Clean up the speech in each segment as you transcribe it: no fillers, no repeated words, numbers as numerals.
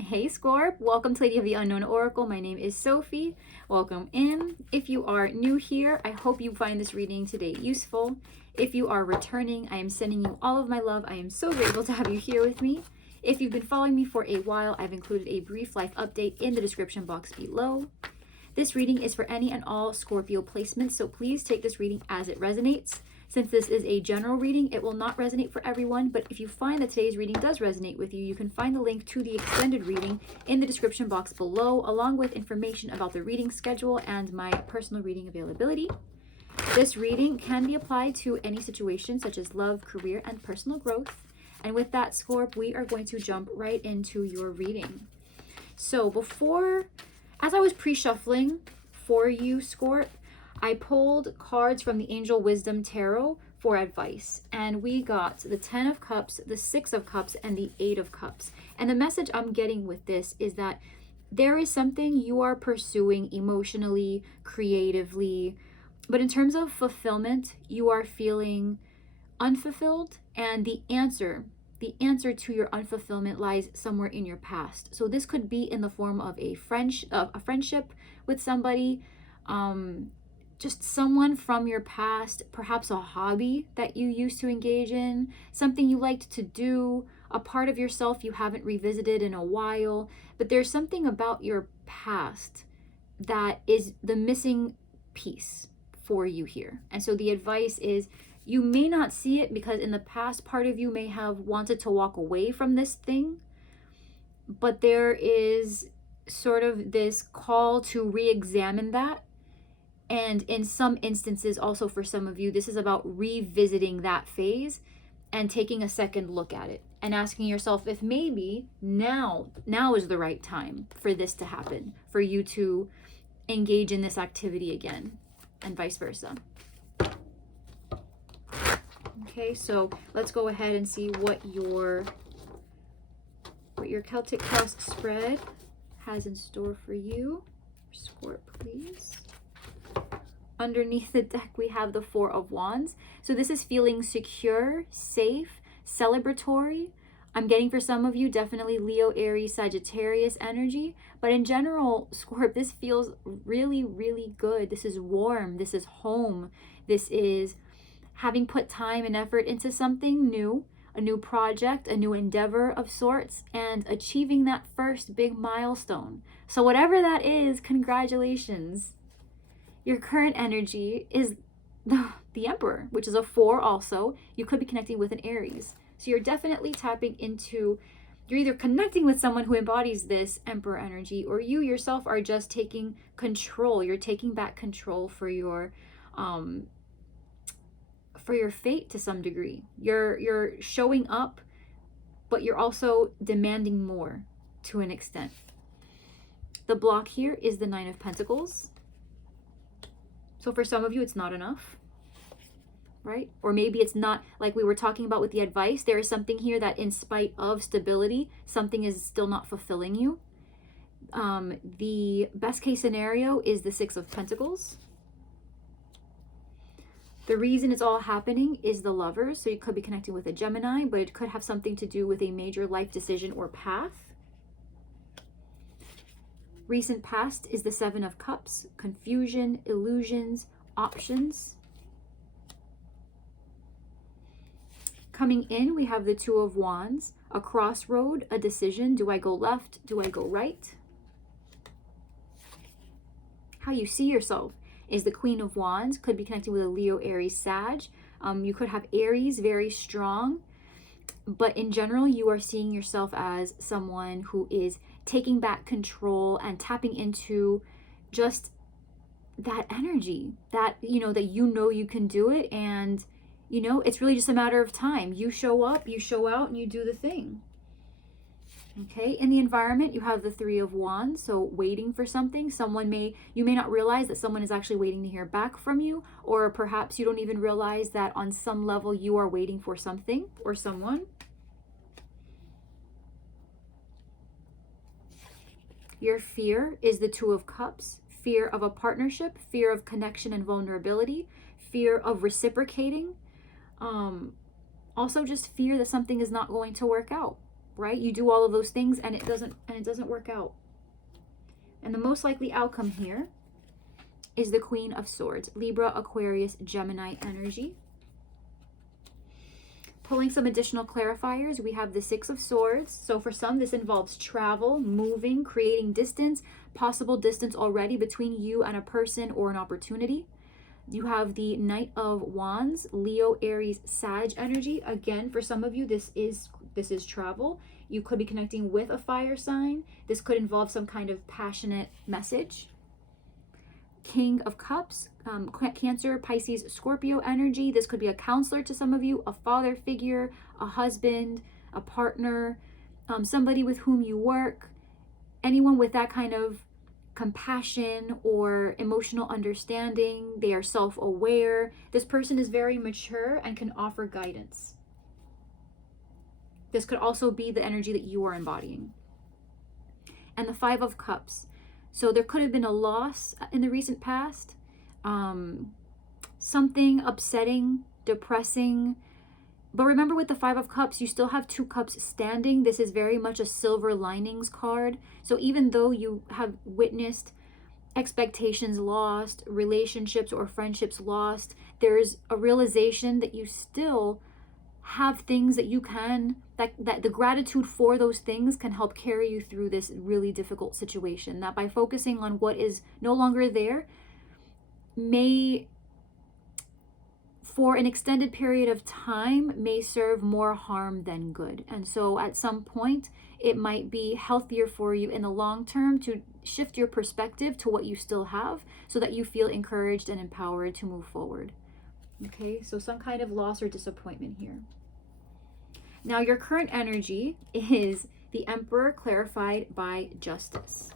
Hey Scorp, welcome to Lady of the Unknown Oracle. My name is Sophie. Welcome in. If you are new here, I hope you find this reading today useful. If you are returning, I am sending you all of my love. I am so grateful to have you here with me. If you've been following me for a while, I've included a brief life update in the description box below. This reading is for any and all Scorpio placements, so please take this reading as it resonates. Since this is a general reading, it will not resonate for everyone, but if you find that today's reading does resonate with you, you can find the link to the extended reading in the description box below, along with information about the reading schedule and my personal reading availability. This reading can be applied to any situation such as love, career, and personal growth. And with that, Scorp, we are going to jump right into your reading. So as I was pre-shuffling for you, Scorp, I pulled cards from the Angel Wisdom Tarot for advice, and we got the 10 of Cups, the 6 of Cups, and the 8 of Cups. And the message I'm getting with this is that there is something you are pursuing emotionally, creatively, but in terms of fulfillment, you are feeling unfulfilled, and the answer to your unfulfillment lies somewhere in your past. So this could be in the form of a friendship with somebody, just someone from your past, perhaps a hobby that you used to engage in, something you liked to do, a part of yourself you haven't revisited in a while. But there's something about your past that is the missing piece for you here. And so the advice is, you may not see it because in the past, part of you may have wanted to walk away from this thing, but there is sort of this call to re-examine that. And in some instances, also for some of you, this is about revisiting that phase and taking a second look at it and asking yourself if maybe now is the right time for this to happen, for you to engage in this activity again, and vice versa. Okay, so let's go ahead and see what your Celtic Cross spread has in store for you. Scorp, please. Underneath the deck, we have the 4 of Wands. So this is feeling secure, safe, celebratory. I'm getting for some of you definitely Leo, Aries, Sagittarius energy. But in general, Scorp, this feels really, really good. This is warm. This is home. This is having put time and effort into something new, a new project, a new endeavor of sorts, and achieving that first big milestone. So whatever that is, congratulations. Your current energy is the Emperor, which is a 4 also. You could be connecting with an Aries. So you're definitely tapping into, you're either connecting with someone who embodies this Emperor energy, or you yourself are just taking control. You're taking back control for your fate to some degree. You're showing up, but you're also demanding more to an extent. The block here is the 9 of Pentacles. So for some of you, it's not enough, right? Or maybe it's not, like we were talking about with the advice, there is something here that in spite of stability, something is still not fulfilling you. The best case scenario is the 6 of Pentacles. The reason it's all happening is the Lovers. So you could be connecting with a Gemini, but it could have something to do with a major life decision or path. Recent past is the 7 of Cups, confusion, illusions, options. Coming in, we have the 2 of Wands, a crossroad, a decision. Do I go left? Do I go right? How you see yourself is the Queen of Wands. Could be connecting with a Leo, Aries, Sag. You could have Aries very strong. But in general, you are seeing yourself as someone who is taking back control and tapping into just that energy that, you know you can do it. And, it's really just a matter of time. You show up, you show out, and you do the thing. Okay, in the environment, you have the 3 of Wands, so waiting for something. You may not realize that someone is actually waiting to hear back from you, or perhaps you don't even realize that on some level you are waiting for something or someone. Your fear is the 2 of Cups, fear of a partnership, fear of connection and vulnerability, fear of reciprocating. Also just fear that something is not going to work out. right? You do all of those things and it doesn't work out. And the most likely outcome here is the Queen of Swords, Libra, Aquarius, Gemini energy. Pulling some additional clarifiers, we have the Six of Swords. So for some, this involves travel, moving, creating distance, possible distance already between you and a person or an opportunity. You have the Knight of Wands, Leo, Aries, Sag energy. Again, for some of you, this is travel. You could be connecting with a fire sign. This could involve some kind of passionate message. King of Cups, Cancer, Pisces, Scorpio energy. This could be a counselor to some of you, a father figure, a husband, a partner, somebody with whom you work, anyone with that kind of compassion or emotional understanding. They are self-aware. This person is very mature and can offer guidance. This could also be the energy that you are embodying. And the Five of Cups. So there could have been a loss in the recent past, something upsetting, depressing. But remember, with the Five of Cups, you still have two cups standing. This is very much a silver linings card. So even though you have witnessed expectations lost, relationships or friendships lost, there's a realization that you still have things that you can, that the gratitude for those things can help carry you through this really difficult situation. That by focusing on what is no longer there may, for an extended period of time, may serve more harm than good. And so at some point, it might be healthier for you in the long term to shift your perspective to what you still have so that you feel encouraged and empowered to move forward. Okay, so some kind of loss or disappointment here. Now, your current energy is the Emperor, clarified by Justice.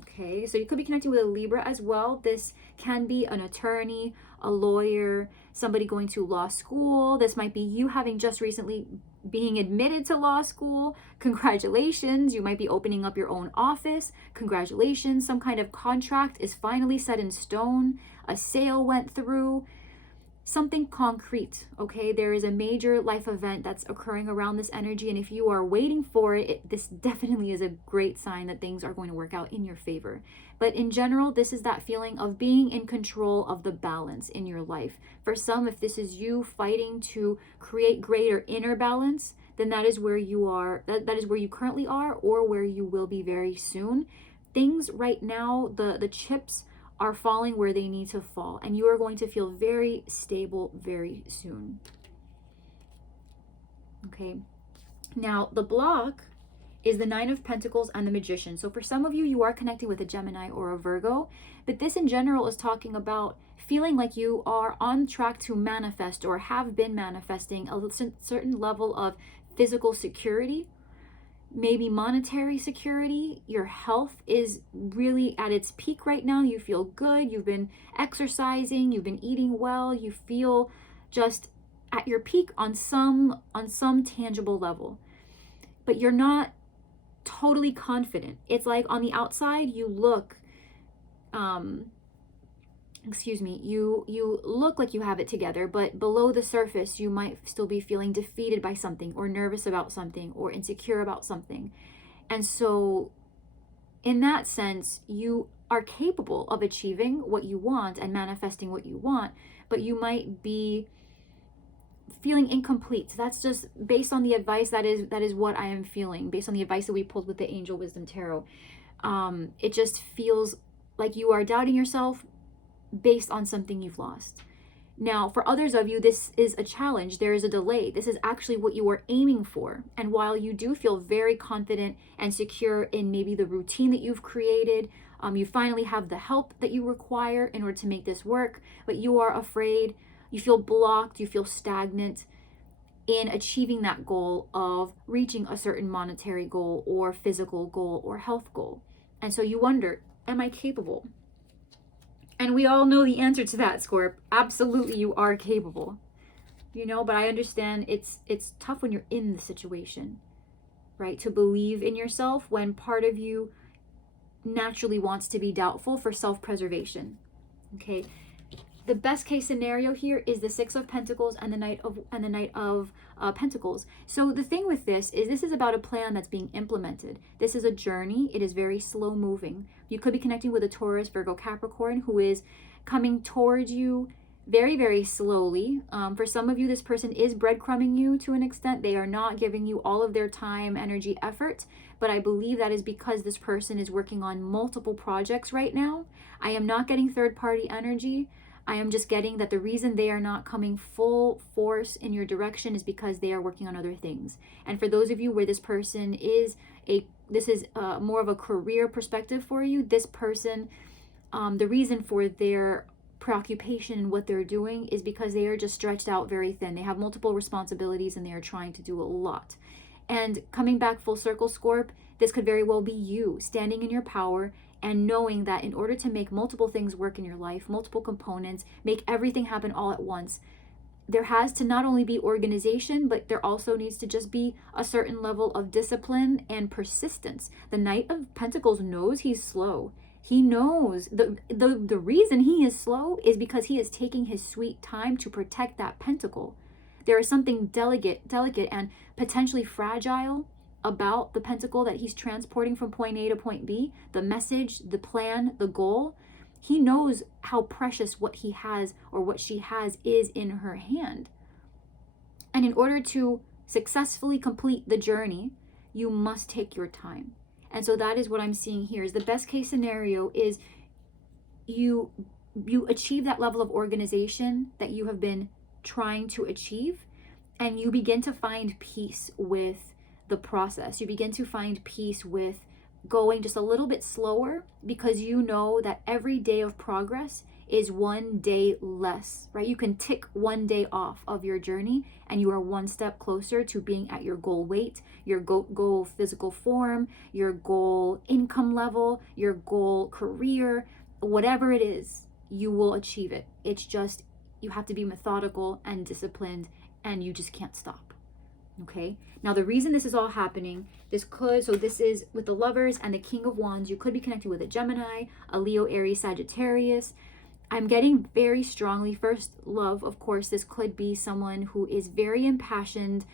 Okay, so you could be connecting with a Libra as well. This can be an attorney, a lawyer, somebody going to law school. This might be you having just recently being admitted to law school. Congratulations. You might be opening up your own office. Congratulations. Some kind of contract is finally set in stone. A sale went through. Something concrete, okay? There is a major life event that's occurring around this energy, and if you are waiting for it, this definitely is a great sign that things are going to work out in your favor. But in general, this is that feeling of being in control of the balance in your life. For some, if this is you fighting to create greater inner balance, then that is where you are, that is where you currently are, or where you will be very soon. Things right now, the chips are falling where they need to fall, and you are going to feel very stable very soon. Okay, now the block is the Nine of Pentacles and the Magician. So for some of you, you are connecting with a Gemini or a Virgo, but this in general is talking about feeling like you are on track to manifest or have been manifesting a certain level of physical security, maybe monetary security. Your health is really at its peak right now. You feel good. You've been exercising. You've been eating well. You feel just at your peak on some tangible level. But you're not totally confident. It's like on the outside, you look, you look like you have it together, but below the surface, you might still be feeling defeated by something, or nervous about something, or insecure about something. And so in that sense, you are capable of achieving what you want and manifesting what you want, but you might be feeling incomplete. So that's just based on the advice that is what I am feeling, based on the advice that we pulled with the Angel Wisdom Tarot. It just feels like you are doubting yourself based on something you've lost. Now, for others of you, this is a challenge. There is a delay. This is actually what you are aiming for. And while you do feel very confident and secure in maybe the routine that you've created, you finally have the help that you require in order to make this work, but you are afraid, you feel blocked, you feel stagnant in achieving that goal of reaching a certain monetary goal or physical goal or health goal. And so you wonder, am I capable? And we all know the answer to that, Scorp. Absolutely, you are capable. But I understand it's tough when you're in the situation, right? To believe in yourself when part of you naturally wants to be doubtful for self-preservation. Okay. The best case scenario here is the Six of Pentacles and the Knight of Pentacles. So the thing with this is about a plan that's being implemented. This is a journey. It is very slow moving. You could be connecting with a Taurus, Virgo, Capricorn who is coming towards you very, very slowly. For some of you, this person is breadcrumbing you to an extent. They are not giving you all of their time, energy, effort. But I believe that is because this person is working on multiple projects right now. I am not getting third-party energy. I am just getting that the reason they are not coming full force in your direction is because they are working on other things. And for those of you where this person is this is more of a career perspective for you, this person, the reason for their preoccupation in what they're doing is because they are just stretched out very thin. They have multiple responsibilities and they are trying to do a lot. And coming back full circle, Scorp, this could very well be you standing in your power and knowing that in order to make multiple things work in your life, multiple components, make everything happen all at once, there has to not only be organization, but there also needs to just be a certain level of discipline and persistence. The Knight of Pentacles knows he's slow. He knows the reason he is slow is because he is taking his sweet time to protect that pentacle. There is something delicate and potentially fragile about the pentacle that he's transporting from point A to point B, the message, the plan, the goal. He knows how precious what he has or what she has is in her hand. And in order to successfully complete the journey, you must take your time. And so that is what I'm seeing here is the best case scenario is you achieve that level of organization that you have been trying to achieve, and you begin to find peace with the process. You begin to find peace with going just a little bit slower because you know that every day of progress is one day less, right? You can tick one day off of your journey and you are one step closer to being at your goal weight, your goal physical form, your goal income level, your goal career, whatever it is, you will achieve it. It's just, you have to be methodical and disciplined and you just can't stop. Okay, now the reason this is all happening, this is with the Lovers and the King of Wands. You could be connected with a Gemini, a Leo, Aries, Sagittarius. I'm getting very strongly first love. Of course, this could be someone who is very impassioned.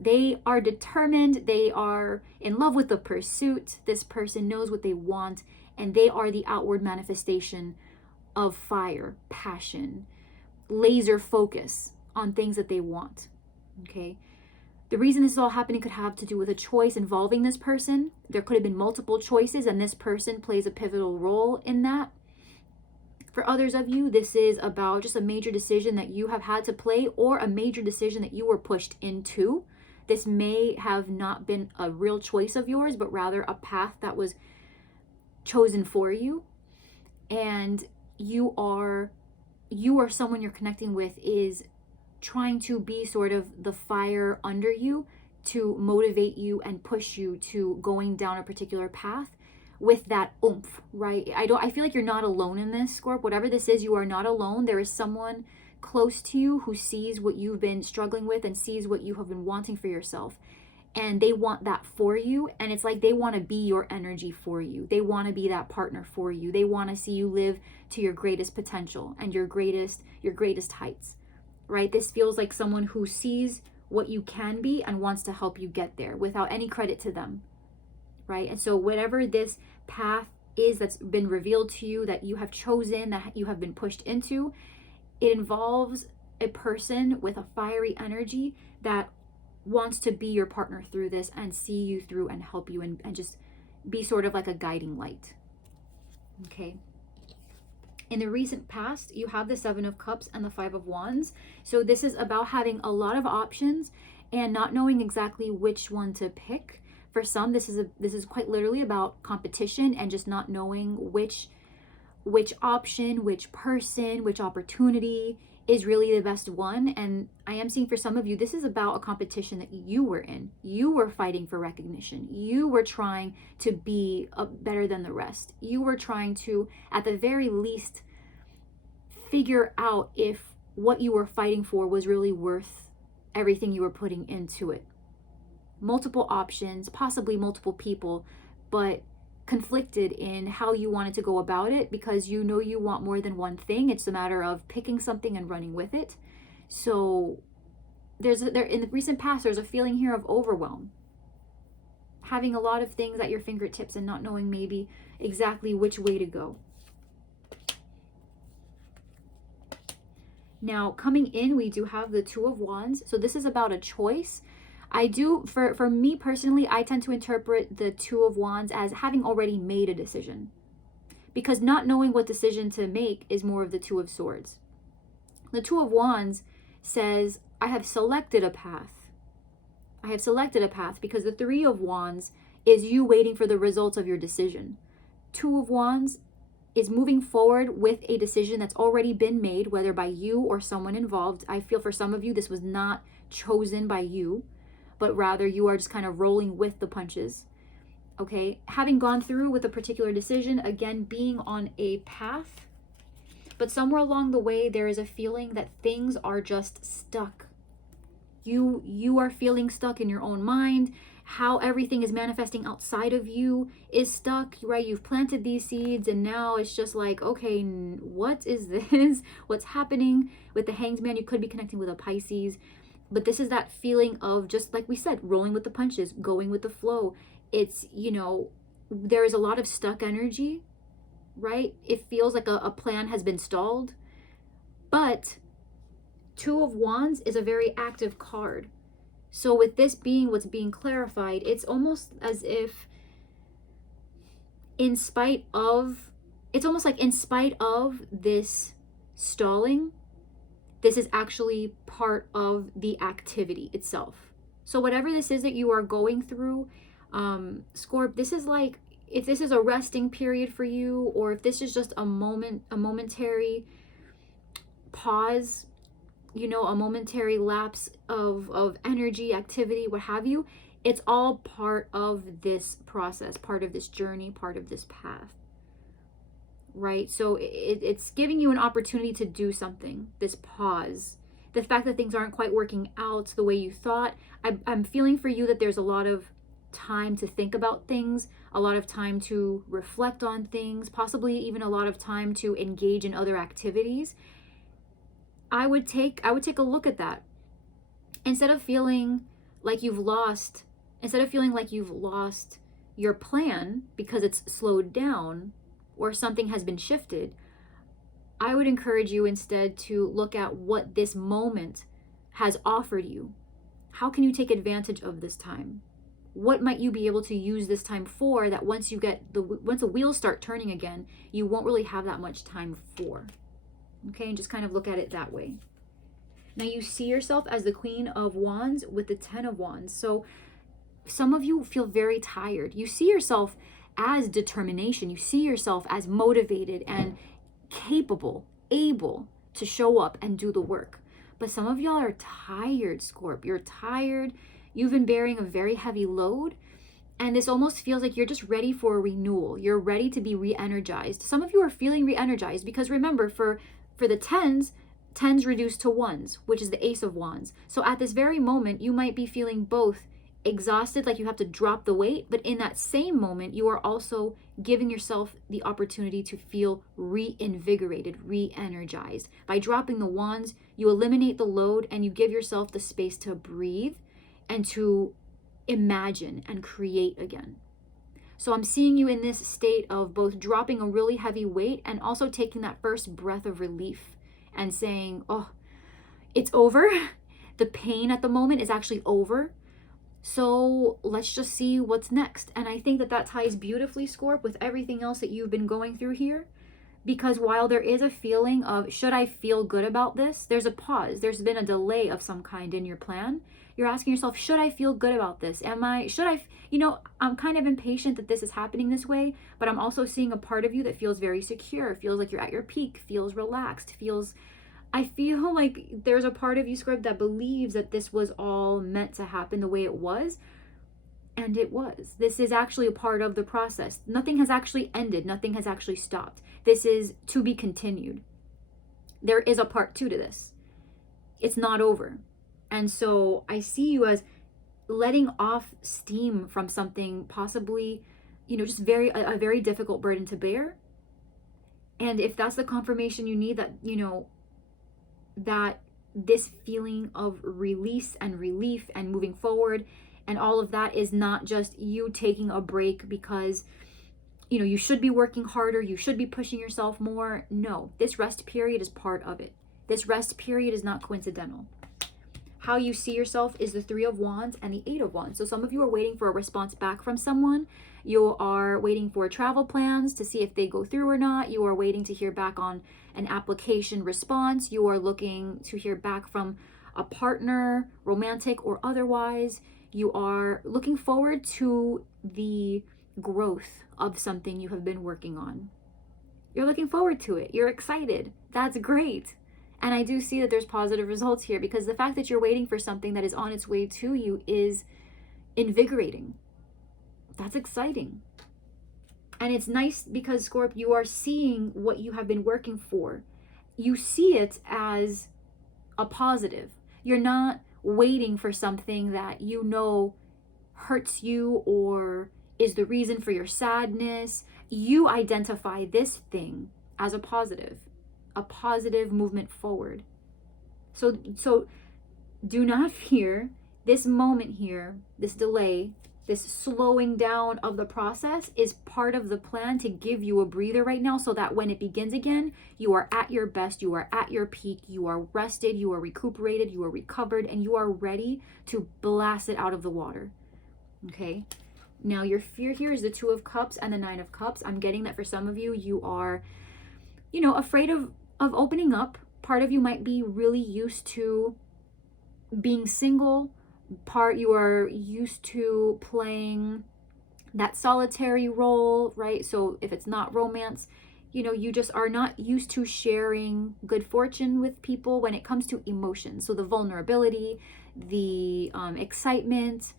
They are determined. They are in love with the pursuit. This person knows what they want, and they are the outward manifestation of fire, passion, laser focus on things that they want. Okay. The reason this is all happening could have to do with a choice involving this person. There could have been multiple choices and this person plays a pivotal role in that. For others of you, this is about just a major decision that you have had to play or a major decision that you were pushed into. This may have not been a real choice of yours, but rather a path that was chosen for you. And you are someone you're connecting with is trying to be sort of the fire under you to motivate you and push you to going down a particular path with that oomph, right? I feel like you're not alone in this, Scorp. Whatever this is, you are not alone. There is someone close to you who sees what you've been struggling with and sees what you have been wanting for yourself. And they want that for you. And it's like they want to be your energy for you. They want to be that partner for you. They want to see you live to your greatest potential and your greatest heights. Right? This feels like someone who sees what you can be and wants to help you get there without any credit to them. Right? And so whatever this path is that's been revealed to you, that you have chosen, that you have been pushed into, it involves a person with a fiery energy that wants to be your partner through this and see you through and help you and just be sort of like a guiding light. Okay. In the recent past, you have the Seven of Cups and the Five of Wands. So this is about having a lot of options and not knowing exactly which one to pick. For some, this is quite literally about competition and just not knowing which option, which person, which opportunity is really the best one. And I am seeing for some of you, this is about a competition that you were in. You were fighting for recognition. You were trying to be better than the rest. You were trying to, at the very least, figure out if what you were fighting for was really worth everything you were putting into it. Multiple options, possibly multiple people, but conflicted in how you wanted to go about it, because you know you want more than one thing. It's a matter of picking something and running with it. So there in the recent past, there's a feeling here of overwhelm, having a lot of things at your fingertips and not knowing maybe exactly which way to go. Now, coming in, we do have the Two of Wands. So this is about a choice. I do, for me personally, I tend to interpret the Two of Wands as having already made a decision, because not knowing what decision to make is more of the Two of Swords. The Two of Wands says, I have selected a path. I have selected a path, because the Three of Wands is you waiting for the results of your decision. Two of Wands is moving forward with a decision that's already been made, whether by you or someone involved. I feel for some of you, this was not chosen by you, but rather you are just kind of rolling with the punches. Okay, having gone through with a particular decision, again, being on a path, but somewhere along the way, there is a feeling that things are just stuck. You are feeling stuck in your own mind. How everything is manifesting outside of you is stuck, right? You've planted these seeds and now it's just like, okay, what is this? What's happening? With the Hanged Man, you could be connecting with a Pisces, but this is that feeling of, just like we said, rolling with the punches, going with the flow. It's, you know, there is a lot of stuck energy, right? It feels like a plan has been stalled, but Two of Wands is a very active card. So with this being what's being clarified, it's almost as if in spite of this stalling, this is actually part of the activity itself. So whatever this is that you are going through, Scorp, this is like, if this is a resting period for you, or if this is just a momentary pause, you know, a momentary lapse of energy, activity, what have you, it's all part of this process, part of this journey, part of this path, right? So it's giving you an opportunity to do something, this pause. The fact that things aren't quite working out the way you thought, I'm feeling for you that there's a lot of time to think about things, a lot of time to reflect on things, possibly even a lot of time to engage in other activities. I would take a look at that. Instead of feeling like you've lost your plan because it's slowed down or something has been shifted, I would encourage you instead to look at what this moment has offered you. How can you take advantage of this time? What might you be able to use this time for, that once the wheels start turning again, you won't really have that much time for? Okay, and just kind of look at it that way. Now you see yourself as the Queen of Wands with the Ten of Wands. So some of you feel very tired. You see yourself as determination. You see yourself as motivated and capable, able to show up and do the work. But some of y'all are tired, Scorp. You're tired. You've been bearing a very heavy load. And this almost feels like you're just ready for a renewal. You're ready to be re-energized. Some of you are feeling re-energized because remember, for the tens reduce to ones, which is the Ace of Wands. So at this very moment, you might be feeling both exhausted, like you have to drop the weight, but in that same moment, you are also giving yourself the opportunity to feel reinvigorated, re-energized. By dropping the wands, you eliminate the load and you give yourself the space to breathe and to imagine and create again. So I'm seeing you in this state of both dropping a really heavy weight and also taking that first breath of relief and saying, oh, it's over. The pain at the moment is actually over. So let's just see what's next. And I think that ties beautifully, Scorp, with everything else that you've been going through here. Because while there is a feeling of, should I feel good about this? There's a pause. There's been a delay of some kind in your plan. You're asking yourself, should I feel good about this? I'm kind of impatient that this is happening this way, but I'm also seeing a part of you that feels very secure, feels like you're at your peak, feels relaxed, I feel like there's a part of you, Scorp, that believes that this was all meant to happen the way it was. And it was. This is actually a part of the process. Nothing has actually ended. Nothing has actually stopped. This is to be continued. There is a part 2 to this. It's not over. And so I see you as letting off steam from something possibly just a very difficult burden to bear. And if that's the confirmation you need, that, that this feeling of release and relief and moving forward and all of that is not just you taking a break because, you should be working harder, you should be pushing yourself more. No, this rest period is part of it. This rest period is not coincidental. How you see yourself is the 3 of Wands and the 8 of Wands. So some of you are waiting for a response back from someone. You are waiting for travel plans to see if they go through or not. You are waiting to hear back on an application response. You are looking to hear back from a partner, romantic or otherwise. You are looking forward to the growth of something you have been working on. You're looking forward to it. You're excited. That's great. And I do see that there's positive results here, because the fact that you're waiting for something that is on its way to you is invigorating. That's exciting. And it's nice because, Scorp, you are seeing what you have been working for. You see it as a positive. You're not waiting for something that hurts you or is the reason for your sadness. You identify this thing as a positive movement forward. So do not fear this moment here, this delay, this slowing down of the process is part of the plan to give you a breather right now, so that when it begins again, you are at your best, you are at your peak, you are rested, you are recuperated, you are recovered, and you are ready to blast it out of the water. Okay? Now your fear here is the 2 of Cups and the 9 of Cups. I'm getting that for some of you, you are, afraid of opening up. Part of you might be really used to being single. You are used to playing that solitary role, right? So if it's not romance, you just are not used to sharing good fortune with people when it comes to emotions. So the vulnerability, the excitement.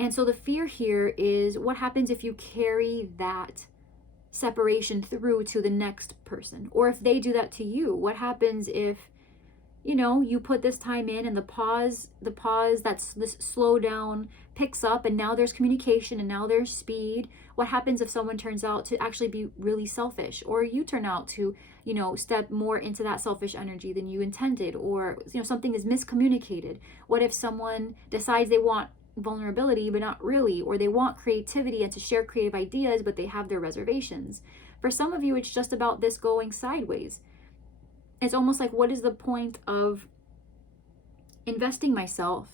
And so the fear here is what happens if you carry that separation through to the next person, or if they do that to you. What happens if you put this time in and the pause, that's this slowdown picks up, and now there's communication and now there's speed. What happens if someone turns out to actually be really selfish, or you turn out to step more into that selfish energy than you intended, or something is miscommunicated? What if someone decides they want vulnerability but not really, or they want creativity and to share creative ideas but they have their reservations? For some of you, it's just about this going sideways. It's almost like, what is the point of investing myself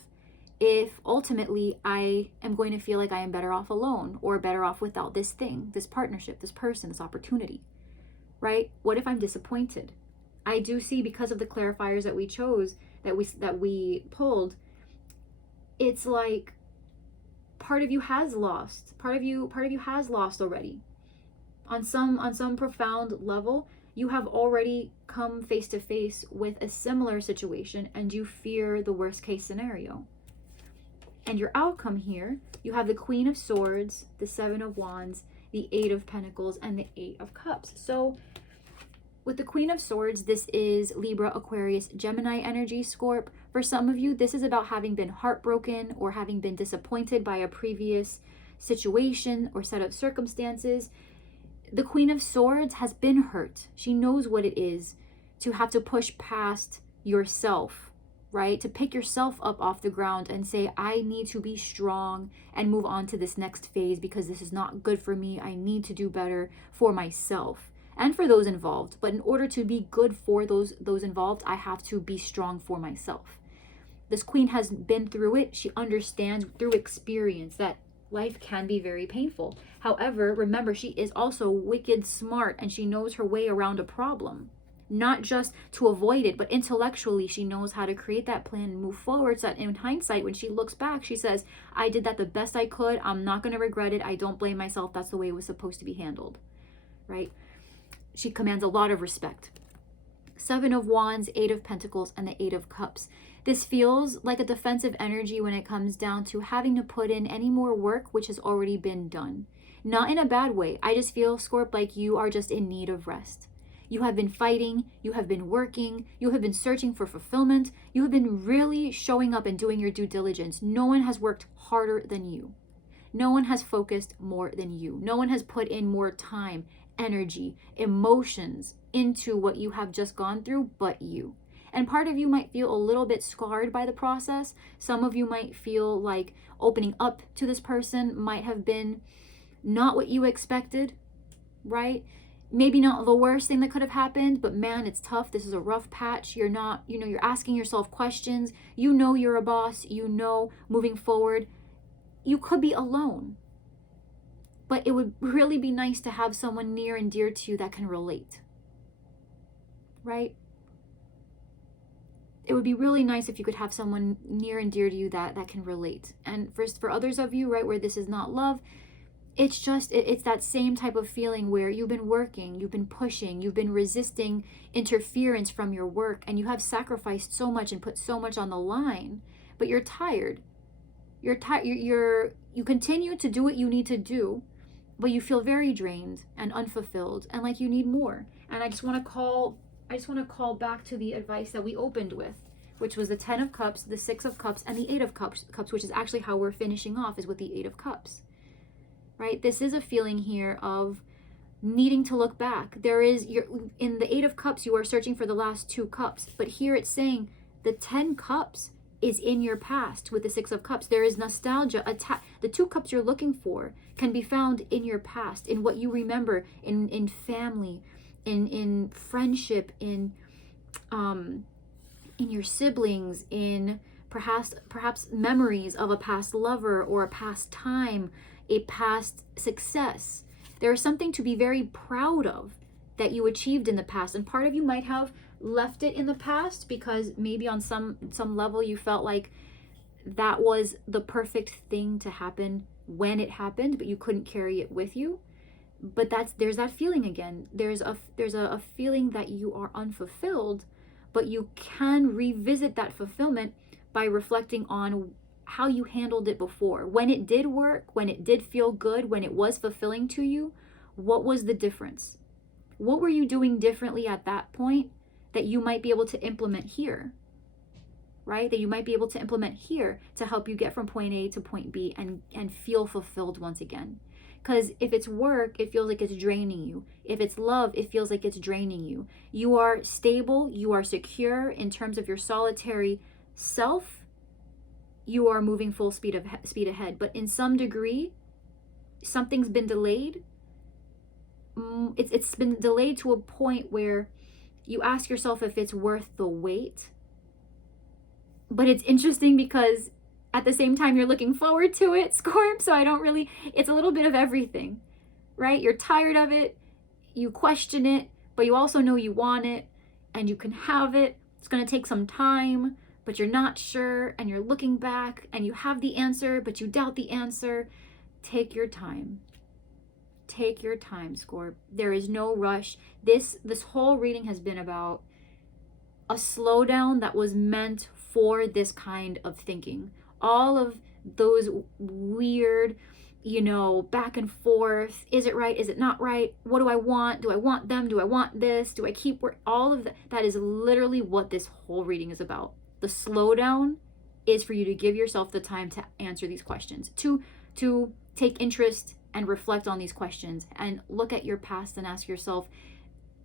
if ultimately I am going to feel like I am better off alone, or better off without this thing, this partnership, this person, this opportunity, right? What if I'm disappointed? I do see, because of the clarifiers that we chose, that we pulled, it's like part of you has lost. Part of you has lost already. On some profound level, you have already come face to face with a similar situation, and you fear the worst case scenario. And your outcome here, you have the Queen of Swords, the 7 of Wands, the 8 of Pentacles, and the 8 of Cups. So with the Queen of Swords, this is Libra, Aquarius, Gemini energy, Scorp. For some of you, this is about having been heartbroken or having been disappointed by a previous situation or set of circumstances. The Queen of Swords has been hurt. She knows what it is to have to push past yourself, right? To pick yourself up off the ground and say, I need to be strong and move on to this next phase because this is not good for me. I need to do better for myself and for those involved. But in order to be good for those involved, I have to be strong for myself. This queen has been through it. She understands through experience that life can be very painful. However, remember, she is also wicked smart, and she knows her way around a problem. Not just to avoid it, but intellectually, she knows how to create that plan and move forward, so that in hindsight, when she looks back, she says, I did that the best I could. I'm not going to regret it. I don't blame myself. That's the way it was supposed to be handled, right? She commands a lot of respect. 7 of Wands, 8 of Pentacles, and the 8 of Cups. This feels like a defensive energy when it comes down to having to put in any more work which has already been done. Not in a bad way. I just feel, Scorp, like you are just in need of rest. You have been fighting, you have been working, you have been searching for fulfillment, you have been really showing up and doing your due diligence. No one has worked harder than you. No one has focused more than you. No one has put in more time, energy, emotions into what you have just gone through but you. And part of you might feel a little bit scarred by the process. Some of you might feel like opening up to this person might have been not what you expected, right? Maybe not the worst thing that could have happened, but man, it's tough. This is a rough patch. You're not, you're asking yourself questions. You know you're a boss. You know moving forward, you could be alone. But it would really be nice to have someone near and dear to you that can relate, right? It would be really nice if you could have someone near and dear to you that can relate. And for others of you, right, where this is not love, it's just, it's that same type of feeling where you've been working, you've been pushing, you've been resisting interference from your work, and you have sacrificed so much and put so much on the line, but you're tired. You're tired. You continue to do what you need to do, but you feel very drained and unfulfilled and like you need more. And I just want to call back to the advice that we opened with, which was the 10 of Cups, the 6 of Cups, and the 8 of Cups, which is actually how we're finishing off, is with the 8 of Cups. Right? This is a feeling here of needing to look back. In the 8 of Cups, you are searching for the last 2 cups, but here it's saying the 10 cups is in your past with the 6 of Cups. There is nostalgia. The 2 cups you're looking for can be found in your past, in what you remember, in family, in friendship, in your siblings, in perhaps memories of a past lover or a past time, a past success. There is something to be very proud of that you achieved in the past, and part of you might have left it in the past because maybe on some level you felt like that was the perfect thing to happen when it happened, but you couldn't carry it with you. But there's that feeling again. There's a feeling that you are unfulfilled, but you can revisit that fulfillment by reflecting on how you handled it before. When it did work, when it did feel good, when it was fulfilling to you, what was the difference? What were you doing differently at that point that you might be able to implement here, right? That you might be able to implement here to help you get from point A to point B and feel fulfilled once again. Because if it's work, it feels like it's draining you. If it's love, it feels like it's draining you. You are stable, you are secure in terms of your solitary self. You are moving full speed ahead, but in some degree, something's been delayed. It's been delayed to a point where you ask yourself if it's worth the wait. But it's interesting because at the same time you're looking forward to it, Scorp. So it's a little bit of everything, right? You're tired of it, you question it, but you also know you want it and you can have it. It's going to take some time, but you're not sure, and you're looking back and you have the answer, but you doubt the answer. Take your time. Take your time, Scorp. There is no rush. This whole reading has been about a slowdown that was meant for this kind of thinking. All of those weird, back and forth. Is it right? Is it not right? What do I want? Do I want them? Do I want this? Do I keep work? All of that. That is literally what this whole reading is about. The slowdown is for you to give yourself the time to answer these questions, to take interest and reflect on these questions and look at your past and ask yourself,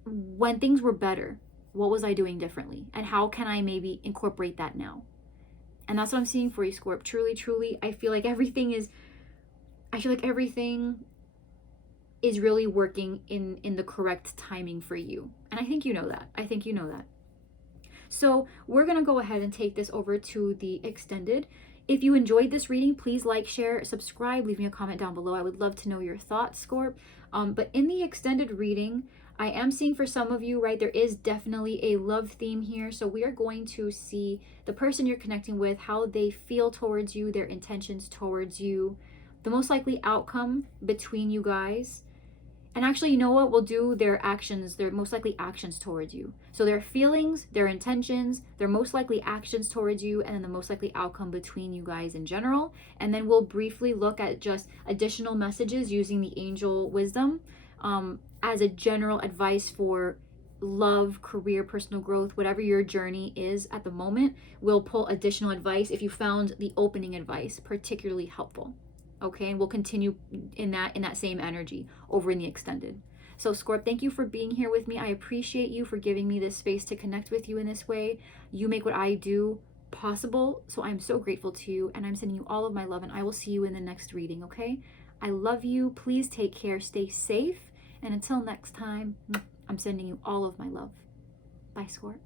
when things were better, what was I doing differently? And how can I maybe incorporate that now? And that's what I'm seeing for you, Scorp. Truly, truly, I feel like everything is really working in the correct timing for you. And I think you know that. So we're going to go ahead and take this over to the extended. If you enjoyed this reading, please like, share, subscribe, leave me a comment down below. I would love to know your thoughts, Scorp. But in the extended reading, I am seeing for some of you, right, there is definitely a love theme here. So we are going to see the person you're connecting with, how they feel towards you, their intentions towards you, the most likely outcome between you guys. And actually, you know what? We'll do their actions, their most likely actions towards you. So their feelings, their intentions, their most likely actions towards you, and then the most likely outcome between you guys in general. And then we'll briefly look at just additional messages using the angel wisdom as a general advice for love, career, personal growth, whatever your journey is at the moment. We'll pull additional advice if you found the opening advice particularly helpful. okay? And we'll continue in that same energy over in the extended. So Scorp, thank you for being here with me. I appreciate you for giving me this space to connect with you in this way. You make what I do possible, so I'm so grateful to you, and I'm sending you all of my love, and I will see you in the next reading, okay? I love you. Please take care, stay safe, and until next time, I'm sending you all of my love. Bye, Scorp.